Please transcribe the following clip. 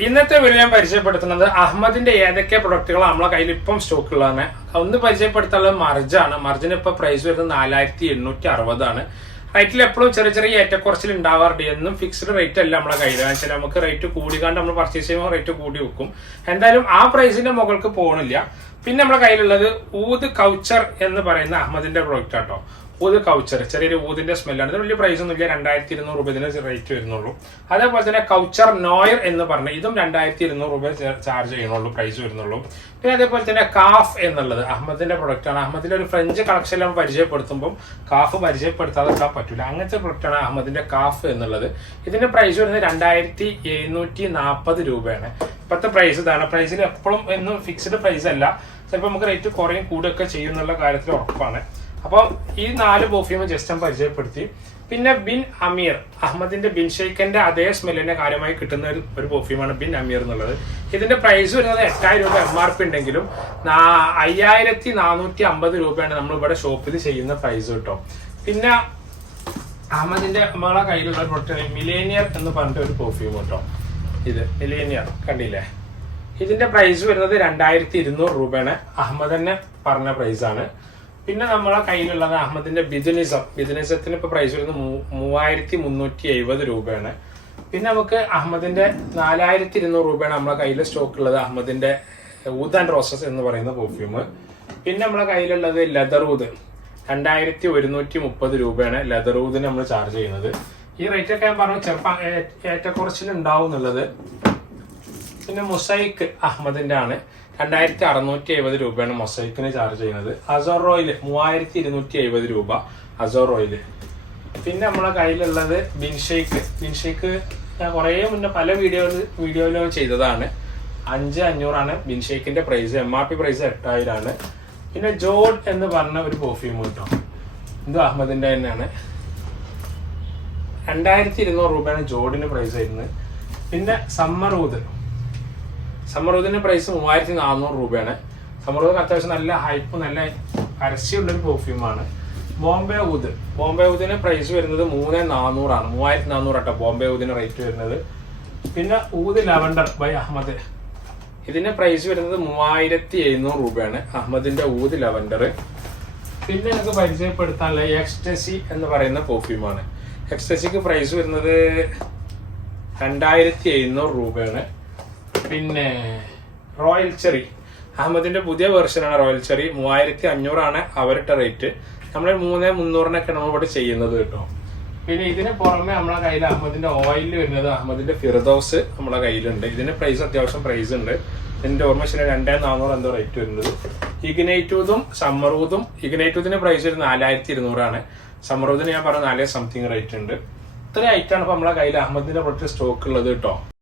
ഇന്നത്തെ വീഡിയോ ഞാൻ പരിചയപ്പെടുത്തുന്നത് അഹമ്മദിന്റെ ഏതൊക്കെ പ്രൊഡക്റ്റുകൾ നമ്മളെ കയ്യിൽ ഇപ്പം സ്റ്റോക്ക് ഉള്ളതാണ്. ഒന്ന് പരിചയപ്പെടുത്താനുള്ളത് മർജാണ്. മർജിന് ഇപ്പൊ പ്രൈസ് വരുന്നത് 4860 റേറ്റിൽ എപ്പോഴും ചെറിയ ചെറിയ ഏറ്റക്കുറച്ചിൽ ഉണ്ടാവാറുണ്ട്. എന്നും ഫിക്സ്ഡ് റേറ്റ് അല്ല നമ്മളെ കയ്യിൽ. വെച്ചാൽ നമുക്ക് റേറ്റ് കൂടിക്കാണ്ട് നമ്മൾ പർച്ചേസ് ചെയ്യുമ്പോൾ റേറ്റ് കൂടി വെക്കും. എന്തായാലും ആ പ്രൈസിന്റെ മുകൾക്ക് പോകണില്ല. പിന്നെ നമ്മുടെ കയ്യിലുള്ളത് ഊദ് കൗച്ചർ എന്ന് പറയുന്ന അഹമ്മദിന്റെ പ്രൊഡക്റ്റ് ആട്ടോ. ഊദ് കൗച്ചർ ചെറിയൊരു ഊദിന്റെ സ്മെല്ലാണ്. ഇത് വലിയ പ്രൈസ് ഒന്നുമില്ല, 2200 രൂപ ഇതിന് റേറ്റ് വരുന്നുള്ളൂ. അതേപോലെ തന്നെ കൗച്ചർ നോയർ എന്ന് പറഞ്ഞ ഇതും 2200 രൂപ ചാർജ് ചെയ്യണുള്ളൂ, പ്രൈസ് വരുന്നുള്ളൂ. പിന്നെ അതേപോലെ തന്നെ കാഫ് എന്നുള്ളത് അഹമ്മദിന്റെ പ്രൊഡക്റ്റ് ആണ്. അഹമ്മദിന്റെ ഒരു ഫ്രഞ്ച് കളക്ഷൻ നമ്മൾ പരിചയപ്പെടുത്തുമ്പോൾ കാഫ് പരിചയപ്പെടുത്താതെ പറ്റൂല. അങ്ങനത്തെ പ്രൊഡക്റ്റ് ആണ് അഹമ്മദിന്റെ കാഫ് എന്നുള്ളത്. ഇതിന്റെ പ്രൈസ് വരുന്നത് 2740 രൂപയാണ്. ഇപ്പോഴത്തെ പ്രൈസ് ഇതാണ്. പ്രൈസിൽ എപ്പോഴും എന്നും ഫിക്സ്ഡ് പ്രൈസ് അല്ല, ചിലപ്പോൾ നമുക്ക് റേറ്റ് കുറയും കൂടുകയൊക്കെ ചെയ്യുന്നുള്ള കാര്യത്തിൽ ഉറപ്പാണ്. അപ്പോൾ ഈ 4 പെർഫ്യൂം ജസ്റ്റ് പരിചയപ്പെടുത്തി. പിന്നെ ബിൻ അമീർ അഹമ്മദിന്റെ ബിൻ ഷെയ്ഖിന്റെ അതേ സ്മെല്ലിന്റെ കാര്യമായി കിട്ടുന്ന ഒരു പെർഫ്യൂമാണ് ബിൻ അമീർ എന്നുള്ളത്. ഇതിന്റെ പ്രൈസ് വരുന്നത് 8000 രൂപ MRP ഉണ്ടെങ്കിലും 5450 രൂപയാണ് നമ്മൾ ഇവിടെ ഷോപ്പിൽ ചെയ്യുന്ന പ്രൈസ് കേട്ടോ. പിന്നെ അഹമ്മദിന്റെ നമ്മളെ കയ്യിലുള്ള പ്രൊഡക്റ്റ് മിലേനിയർ എന്ന് പറഞ്ഞിട്ട് ഒരു പെർഫ്യൂം കേട്ടോ. ഇത് മിലേനിയർ കണ്ടില്ലേ? ഇതിന്റെ പ്രൈസ് വരുന്നത് 2200 രൂപയാണ്. അഹമ്മദ് തന്നെ പറഞ്ഞ പ്രൈസാണ്. പിന്നെ നമ്മളെ കയ്യിലുള്ളത് അഹമ്മദിന്റെ ബിസിനസത്തിന് ഇപ്പൊ പ്രൈസ് വരുന്നത് 3370 രൂപയാണ്. പിന്നെ നമുക്ക് അഹമ്മദിന്റെ 4200 രൂപയാണ് നമ്മളെ കയ്യിൽ സ്റ്റോക്ക് ഉള്ളത്. അഹമ്മദിന്റെ ഊദ് ആൻഡ് റോസസ് എന്ന് പറയുന്ന പെർഫ്യൂം. പിന്നെ നമ്മളെ കയ്യിലുള്ളത് ലെതർ ഊദ് 2130 രൂപയാണ് ലെതർ ഊദിന് നമ്മൾ ചാർജ് ചെയ്യുന്നത്. ഈ റേറ്റ് ഒക്കെ ഞാൻ പറഞ്ഞു ചിലപ്പോൾ ഏറ്റക്കുറച്ചിൽ ഉണ്ടാവും എന്നുള്ളത്. പിന്നെ മൊസൈക്ക് അഹമ്മദിന്റെ ആണ്, 2670 രൂപയാണ് മൊസൈക്കിന് ചാർജ് ചെയ്യുന്നത്. അസോർ ഓയിൽ 3270 രൂപ അസോർ ഓയിൽ. പിന്നെ നമ്മളെ കയ്യിലുള്ളത് ബിൻഷേക്ക് ഞാൻ കുറേ മുന്നേ പല വീഡിയോയിലും ചെയ്തതാണ്. 5500 ബിൻഷേക്കിന്റെ പ്രൈസ്. MRP price 8000. പിന്നെ ജോഡ് എന്ന് പറഞ്ഞ ഒരു പെർഫ്യൂം കിട്ടും. ഇത് അഹമ്മദിന്റെ തന്നെയാണ്. 2200 രൂപയാണ് ജോഡിന്റെ പ്രൈസ് വരുന്നത്. പിന്നെ സമ്മറൂദിന്റെ പ്രൈസ് 3400 രൂപയാണ്. സമ്മറൂദ് അത്യാവശ്യം നല്ല ഹൈപ്പ് നല്ല പരസ്യമുള്ളൊരു പെർഫ്യൂമാണ്. ബോംബെ ഊദിന് പ്രൈസ് വരുന്നത് 3400 കേട്ടോ. ബോംബെ ഊദിന് റേറ്റ് വരുന്നത്. പിന്നെ ഊദ് ലവൻഡർ ബൈ അഹമ്മദ്, ഇതിന്റെ പ്രൈസ് വരുന്നത് 3700 രൂപയാണ് അഹമ്മദിന്റെ ഊദ് ലവൻഡർ. പിന്നെ നമുക്ക് പരിചയപ്പെടുത്താനുള്ള എക്സ്റ്റസി എന്ന് പറയുന്ന പെർഫ്യൂമാണ്. എക്സ്റ്റസിക്ക് പ്രൈസ് വരുന്നത് 2700 രൂപയാണ്. പിന്നെ റോയൽ ചെറി അഹമ്മദിന്റെ പുതിയ വെർഷനാണ് റോയൽ ചെറി. 3500 അവരുടെ റേറ്റ്. നമ്മൾ 3300 നമ്മൾ ഇവിടെ ചെയ്യുന്നത് കേട്ടോ. പിന്നെ ഇതിന് പുറമെ നമ്മളെ കയ്യിൽ അഹമ്മദിന്റെ ഓയിൽ വരുന്നത് അഹമ്മദിന്റെ ഫിർദൌസ് നമ്മളെ കയ്യിലുണ്ട്. ഇതിന് പ്രൈസ് അത്യാവശ്യം പ്രൈസ് ഉണ്ട്. ഇതിന്റെ ഓർമ്മ ശരി 2400 എന്തോ റേറ്റ് വരുന്നത്. ഇഗ്നൈറ്റൂതും സമ്മറൂതും ഇഗ്നൈറ്റൂതിന്റെ പ്രൈസ് ഒരു 4200 സമ്മറൂദിന് ഞാൻ പറഞ്ഞ 4 സംതിങ് റേറ്റ് ഉണ്ട്. ഇത്രയും ഐറ്റാണ് ഇപ്പൊ നമ്മളെ കയ്യിൽ അഹമ്മദിന്റെ പ്രൊഡക്റ്റ് സ്റ്റോക്ക് ഉള്ളത് കേട്ടോ.